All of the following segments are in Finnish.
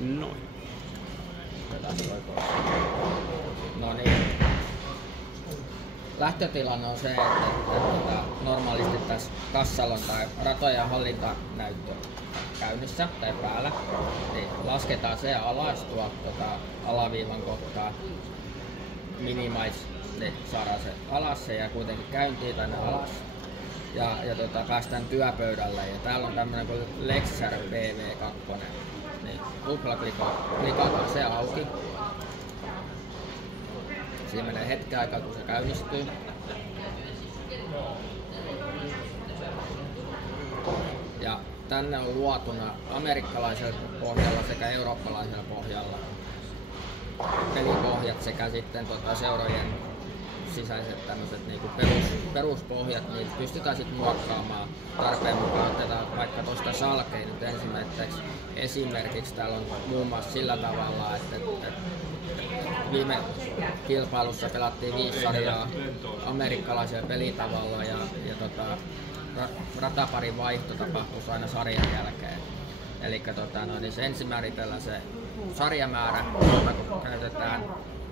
Noin. No niin. Lähtötilanne on se, että normaalisti tässä kassalla on tai ratojen hallintanäyttö käynnissä tai päällä, niin lasketaan se alas alaviivan kohtaa, minimize, niin saadaan se alas, se jää kuitenkin käyntiin tänne alas ja päästään työpöydälle ja täällä on tämmönen kuin Lexar PV2, niin klikataan se auki. Siinä menee hetken aikaa kun se käynnistyy. Ja tänne on luotuna amerikkalaisella pohjalla sekä eurooppalaisella pohjalla pelipohjat sekä sitten seurojen sisäiset tämmöiset niinku peruspohjat, niin pystytään sitten muokkaamaan tarpeen mukaan. Otetaan vaikka tuosta Salkein nyt esimerkiksi täällä on muun muassa sillä tavalla, että viime kilpailussa pelattiin 5 sarjaa amerikkalaisella pelitavalla ja rataparin vaihto tapahtuisi aina sarjan jälkeen. Eli niin se ensin määritellään se sarjamäärä, montako käytetään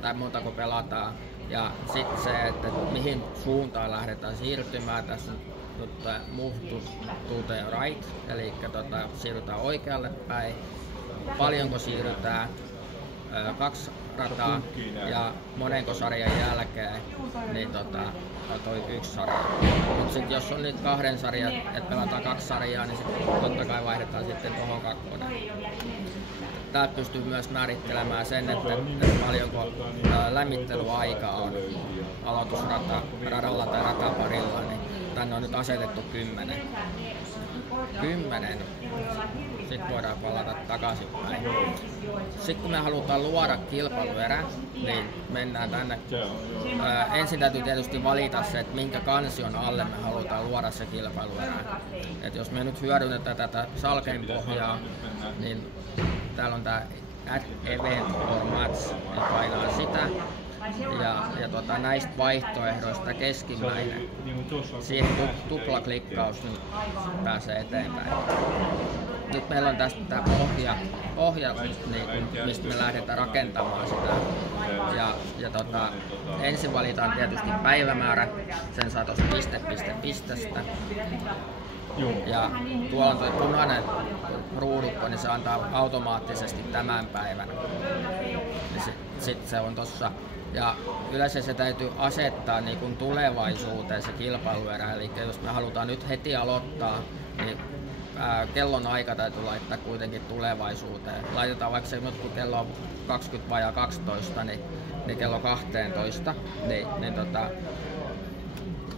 tai montako pelataan ja sitten se, että mihin suuntaan lähdetään siirtymään. Tässä on move to the right, eli siirrytään oikealle päin. Paljonko siirrytään, 2 rataa ja monenko sarjan jälkeen, niin toi 1 sarja. Mut sit jos on nyt 2 sarjaa, että pelataan 2 sarjaa, niin sit totta kai vaihdetaan sitten tuohon 2. Täältä pystyy myös määrittelemään sen, että paljonko lämmittelyaikaa on aloitusradalla tai rataparilla, niin tänne on nyt asetettu 10. Sitten voidaan palata takaisinpäin. Sitten kun me halutaan luoda kilpailuerä, niin mennään tänne. Ensin täytyy tietysti valita se, että minkä kansion alle me halutaan luoda se kilpailuerä. Et jos me nyt hyödynnetään tätä Salkein pohjaa, niin täällä on tää Add Event or Match, ja painaa sitä. Ja näistä vaihtoehdoista keskimmäinen, siihen tuplaklikkaus niin pääsee eteenpäin. Nyt meillä on tästä tämä pohja niin, mistä me lähdetään rakentamaan sitä. Ensin valitaan tietysti päivämäärä, sen saa tuosta pistestä. Ja tuolla on tuo punainen ruudukko, niin se antaa automaattisesti tämän päivän. Sitten se on tossa. Ja yleensä se täytyy asettaa niin kuin tulevaisuuteen se kilpailuerä, eli jos me halutaan nyt heti aloittaa, niin kellon aika täytyy laittaa kuitenkin tulevaisuuteen. Laitetaan vaikka se nyt kun kello on 20:12, niin kello 12, niin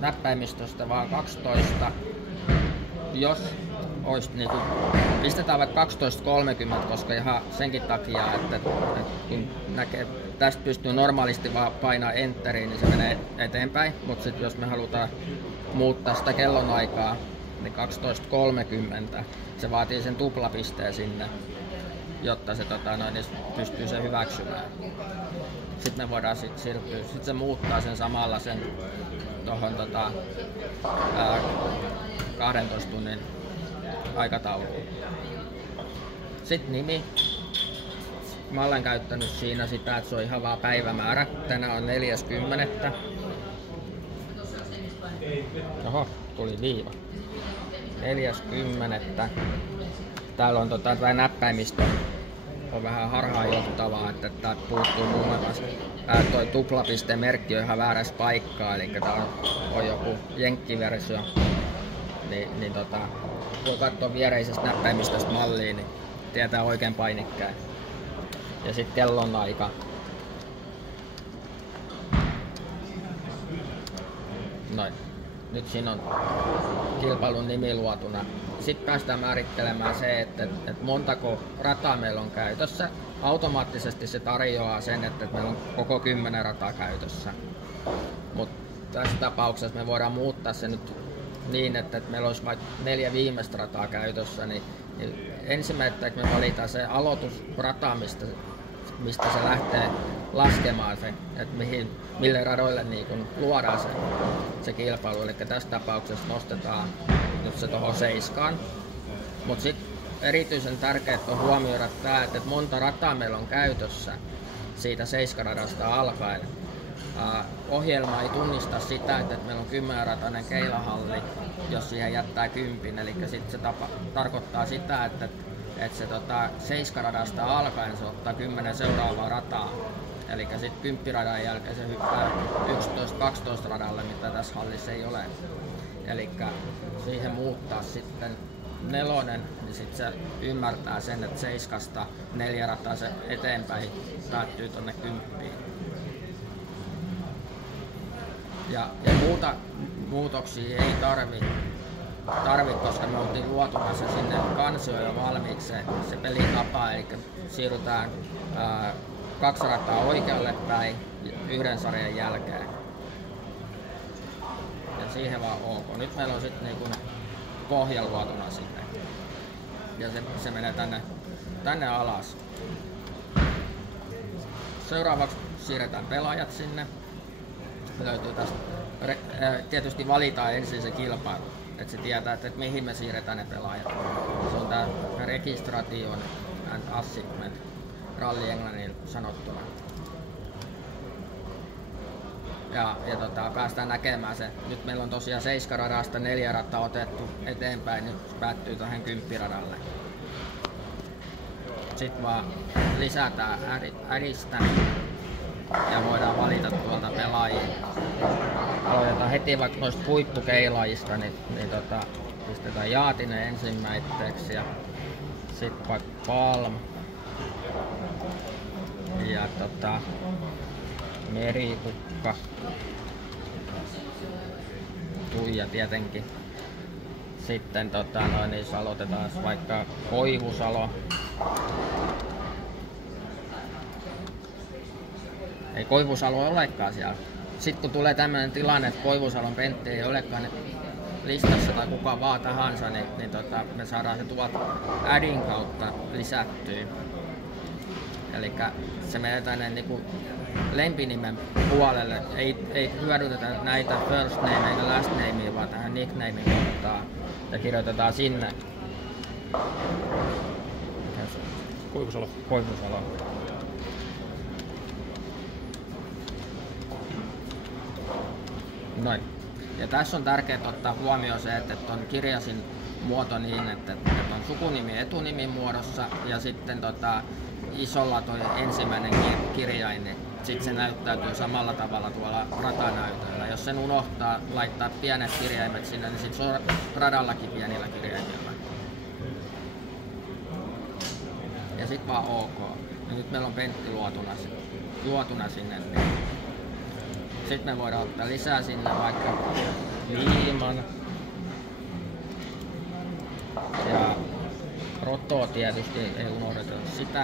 näppäimistöstä vaan 12. Jos olisi niin kuin, pistetään vaikka 12:30, koska ihan senkin takia, että kun näkee, tästä pystyy normaalisti vaan painaa enteriin, niin se menee eteenpäin, mutta sitten jos me halutaan muuttaa sitä kellonaikaa, niin 12:30, se vaatii sen tuplapisteen sinne, jotta se niin pystyy sen hyväksymään. Sitten me voidaan siirtyä, sitten se muuttaa sen samalla sen tohon 12 tunnin aikatauluun. Sitten nimi. Mä olen käyttänyt siinä sitä, että se on ihan vaan päivämäärä. Tänään on 4.10. Oho, tuli viiva. 4.10. Täällä on tämä näppäimistö on vähän harhaanjohtavaa, että täältä puuttuu muun muassa toi tuplapisteen merkki on ihan väärässä paikkaa, eli tää on joku jenkkiversio. Niin voi katsoa viereisestä näppäimistöstä malliin, niin tietää oikein painikkaan. Ja sitten kellonaika. Noin. Nyt siinä on kilpailun nimi luotuna. Sitten päästään määrittelemään se, että montako rataa meillä on käytössä. Automaattisesti se tarjoaa sen, että meillä on koko 10 rataa käytössä. Mutta tässä tapauksessa me voidaan muuttaa se nyt niin, että meillä olisi vaikka 4 viimeistä rataa käytössä. Niin ensimmäisenä me valitaan se aloitusrata, mistä se lähtee laskemaan se, että mille radoille niin kun luodaan se kilpailu. Eli tässä tapauksessa nostetaan nyt se tuohon 7. Mutta sitten erityisen tärkeää on huomioida tämä, että monta rataa meillä on käytössä siitä 7-radasta alkaen. Ohjelma ei tunnista sitä, että meillä on 10-ratainen keilahalli, jos siihen jättää 10. Eli sitten se tarkoittaa sitä, että se 7-radasta alkaen se ottaa 10 seuraavaa rataa. Eli sitten 10-radan jälkeen se hyppää 11-12 radalle, mitä tässä hallissa ei ole. Eli siihen muuttaa sitten 4, niin sitten se ymmärtää sen, että 7:sta 4 rataa se eteenpäin päättyy tonne 10. Ja muuta muutoksia ei tarvi, koska me oltiin luotuna se sinne kansioon jo valmiiksi se pelitapa, eli siirrytään 2 rataa oikealle päin 1 sarjan jälkeen. Ja siihen vaan ok. Nyt meillä on sitten niinku pohja luotuna sinne. Ja se menee tänne alas. Seuraavaksi siirretään pelaajat sinne. Löytyy tästä. Tietysti valitaan ensin se kilpailu, että se tietää, että mihin me siirretään ne pelaajat. Se on tämä registration and assignment, ralli englannin sanottuna. Ja päästään näkemään se. Nyt meillä on tosiaan 7-radasta 4 rataa otettu eteenpäin, nyt päättyy tähän 10-radalle. Sitten vaan lisätään ädistä ja voidaan valita tuolta pelaajia. Aloitetaan heti vaikka noista huippukeilaajista, niin pistetään Jaatinen ensimmäiseksi ja sitten vaikka Palm ja Merikukka, Tuija tietenkin. Sitten niin aloitetaan vaikka Koivusalo. Ei Koivusalo olekaan siellä. Sitten kun tulee tämmöinen tilanne, että Koivusalon Pentti ei olekaan listassa tai kuka vaan tahansa, niin me saadaan se tuolta adin kautta lisättyä. Eli se menee tänne niinku lempinimen puolelle. Ei hyödynnetä näitä first name eikä last namea, vaan tähän nicknameen kohtaan ja kirjoitetaan sinne. Koivusalo. Noin. Ja tässä on tärkeää ottaa huomioon se, että on kirjasin muoto niin, että on sukunimi etunimi muodossa ja sitten isolla toi ensimmäinen kirjain, niin sitten se näyttäytyy samalla tavalla tuolla ratanäytöllä. Jos sen unohtaa laittaa pienet kirjaimet sinne, niin sitten se on radallakin pienillä kirjaimilla. Ja sitten vaan OK. Ja nyt meillä on Pentti luotuna sinne. Sitten me voidaan ottaa lisää sinne vaikka Viiman ja Roto tietysti, ei unohdeta sitä.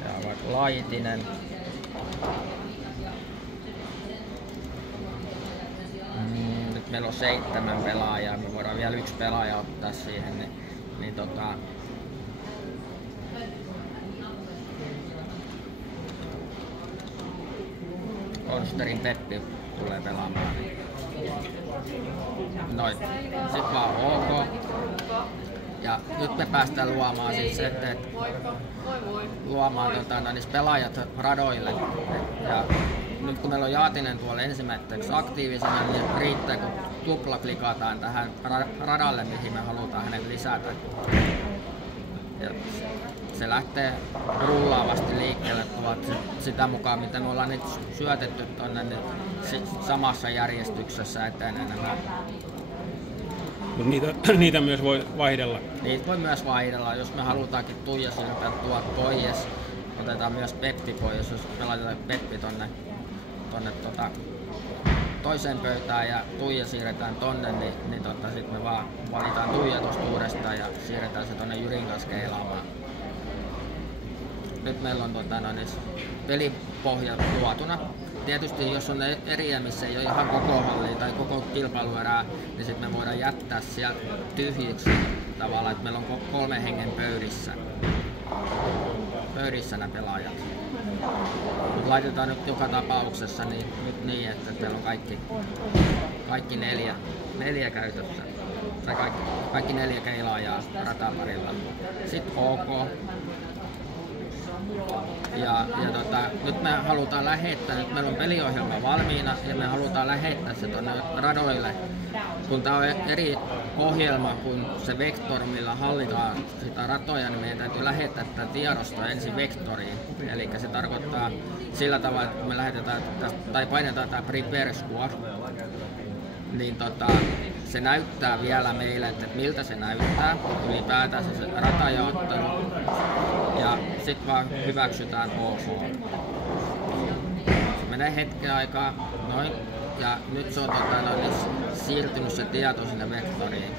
Ja vaikka Laitinen. Nyt meillä on 7 pelaajaa, me voidaan vielä 1 pelaaja ottaa siihen. Niin Konsterin Peppi tulee pelaamaan. Noin. Sitten vaan OK. Ja nyt me päästään luomaan siis se, että luomaan pelaajat radoille. Ja nyt kun meillä on Jaatinen tuolla ensimmäiseksi aktiivisena, niin riittää kun tuplaklikataan tähän radalle, mihin me halutaan hänet lisätä. Ja se lähtee rullaavasti liikkeelle sitä mukaan, mitä me ollaan nyt syötetty tuonne niin samassa järjestyksessä etenee nämä. Niitä myös voi vaihdella. Niitä voi myös vaihdella, jos me halutaankin Tuija siirtää tuolta pois. Otetaan myös Peppi pois, jos me laitetaan Peppi tonne toiseen pöytään ja Tuija siirretään tonne, niin sitten me vaan valitaan Tuija tosta uudestaan ja siirretään se tonne Jyrin kanssa keilaamaan. Nyt meillä on pelipohja luotuna. Tietysti jos on eriä, missä ei ole ihan koko hallia tai koko kilpailuerää, niin sitten me voidaan jättää sieltä tyhjiksi tavallaan, että meillä on 3 hengen pöydissä nämä pelaajat. Nyt laitetaan nyt joka tapauksessa niin, että meillä on kaikki 4 käytössä. tai kaikki 4 keilaajaa rataparilla. Sitten OK. Nyt me halutaan lähettää, nyt meillä on peliohjelma valmiina ja me halutaan lähettää se tuonne radoille. Kun tämä on eri ohjelma kuin se Vector, millä hallitaan sitä ratoja, niin meidän täytyy lähettää tätä tiedostoa ensin Vectoriin. Eli se tarkoittaa sillä tavalla, että kun me lähetetään tai painetaan tämä Prepare Squad, niin se näyttää vielä meille, että miltä se näyttää, ylipäätään se ratajaottelu, ja sitten vaan hyväksytään OK. Se menee hetken aikaa, noin, ja nyt se on siirtynyt se tieto sinne Vectoriin.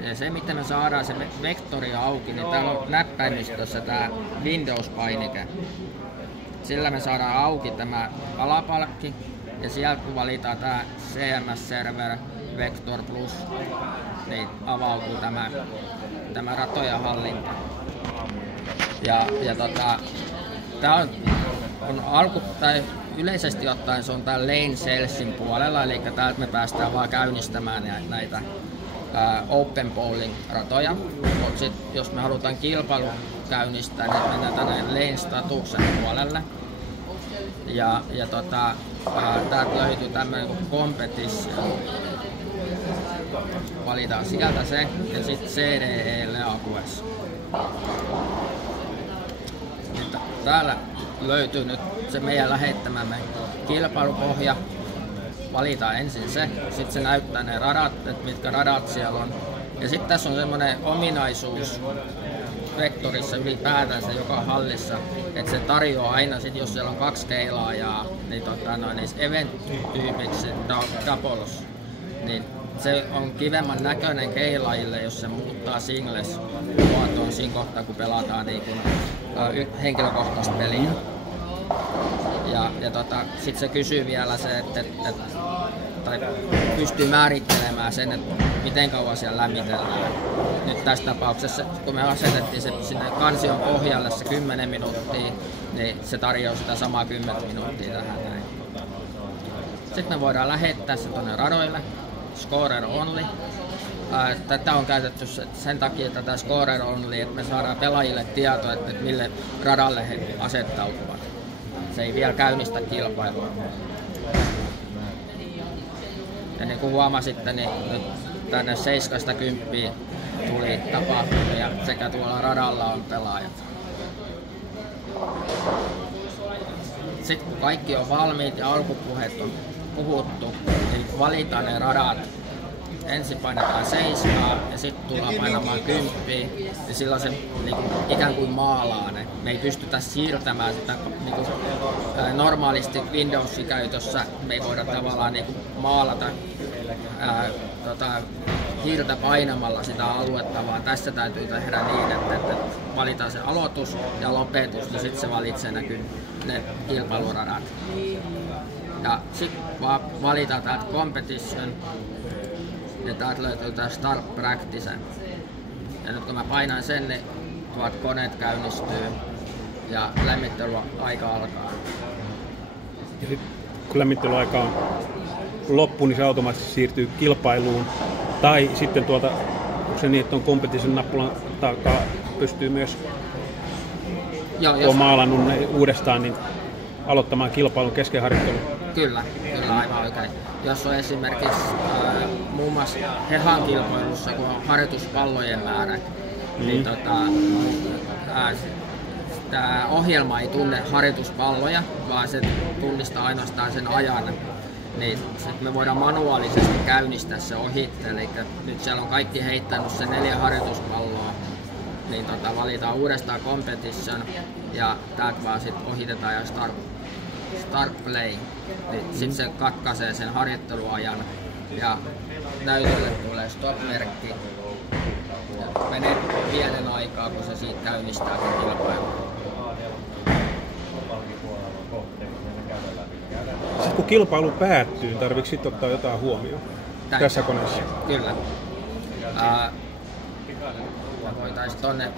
Ja se, miten me saadaan se Vectori auki, niin täällä on näppäimistössä tämä Windows-painike. Sillä me saadaan auki tämä alapalkki, ja sieltä kun valitaan tämä CMS Server Vector Plus, niin avautuu tämä ratojen hallinta. Tämä on yleisesti ottaen se on täällä Lane Salesin puolella, eli täältä me päästään vaan käynnistämään näitä Open Bowling ratoja. Mutta sitten jos me halutaan kilpailu käynnistää, niin mennään tänne Lane Statuksen puolelle. Täältä löytyy tämmöinen kuin Competition. Valitaan sieltä se ja sitten CDE Leagues. Täällä löytyy nyt se meidän lähettämämme kilpailupohja. Valitaan ensin se, sitten se näyttää ne radat, että mitkä radat siellä on. Ja sitten tässä on semmoinen ominaisuus Vectorissa ylipäätänsä joka hallissa, että se tarjoaa aina, sit, jos siellä on 2 keilaajaa, niin event-tyypiksi doubles, niin se on kivemman näköinen keilaajille, jos se muuttaa singles muotoon siinä kohtaa, kun pelataan niin kun, henkilökohtaista peliä. Sitten se kysyy vielä se, tai pystyy määrittelemään sen, että miten kauan siellä lämmitellään. Nyt tässä tapauksessa, kun me asetettiin se sinne kansion pohjalle se 10 minuuttia, niin se tarjoaa sitä samaa 10 minuuttia tähän näin. Sitten me voidaan lähettää se tuonne radoille, scorer only. Tätä on käytetty sen takia tätä scorer only, että me saadaan pelaajille tietoa, että mille radalle he asettautuvat. Se ei vielä käynnistä kilpailua. Ja niin kuin huomasitte, niin nyt tänne 7-10 tuli tapahtumia sekä tuolla radalla on pelaajat. Sitten kun kaikki on valmiit ja alkupuheet on puhuttu, niin valitaan ne radat. Ensin painetaan 7 ja sitten tullaan painamaan 10 ja silloin se niin kuin, ikään kuin maalaa ne. Me ei pystytä siirtämään sitä niin kuin, normaalisti Windowsin käytössä. Me ei voida tavallaan niin kuin, maalata hiirtä painamalla sitä aluetta, vaan tässä täytyy tehdä niin, että valitaan se aloitus ja lopetus ja sitten se valitsee ne kilpailuradat. Ja sitten vaan valitaan täältä Competition. Ja täältä löytyy tää Start Practice. Ja nyt kun mä painan sen, niin tuot koneet käynnistyy ja lämmittelyaika alkaa. Ja sit, kun lämmittelyaika on loppu, niin se automaattisesti siirtyy kilpailuun. Tai sitten onko se niin, että on competition nappulan takaa pystyy myös maalannut ne uudestaan niin aloittamaan kilpailun keskenharjoittelun. Kyllä, aivan oikein. Jos on esimerkiksi muun muassa Hehan kilpailussa, kun on harjoituspallojen määrä, niin tämä ohjelma ei tunne harjoituspalloja, vaan se tunnistaa ainoastaan sen ajan. Niin me voidaan manuaalisesti käynnistää se ohitte, eli nyt siellä on kaikki heittänyt se 4 harjoituspalloa, niin valitaan uudestaan competition ja täältä vaan sitten ohitetaan ja start play, niin sitten se katkaisee sen harjoitteluajan ja näytölle tulee stop-merkki. Ja menee pienen aikaa, kun se siitä käynnistää kilpailun. Sitten kun kilpailu päättyy, tarvitsetko sitten ottaa jotain huomioon tässä koneessa? Kyllä. Voitaisiin tonne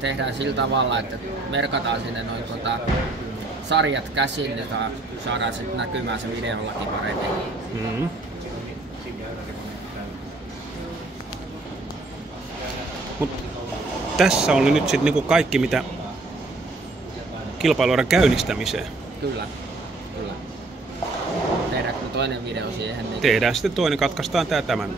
tehdään sillä tavalla, että merkataan sinne noin sarjat käsin, niin saadaan sitten näkymään se videollakin paremmin. Mm-hmm. tässä oli nyt sitten niinku kaikki, mitä kilpailuiden käynnistämiseen. Kyllä. Tehdäänkö toinen video siihen? Niin... Tehdään sitten toinen, katkaistaan tämän.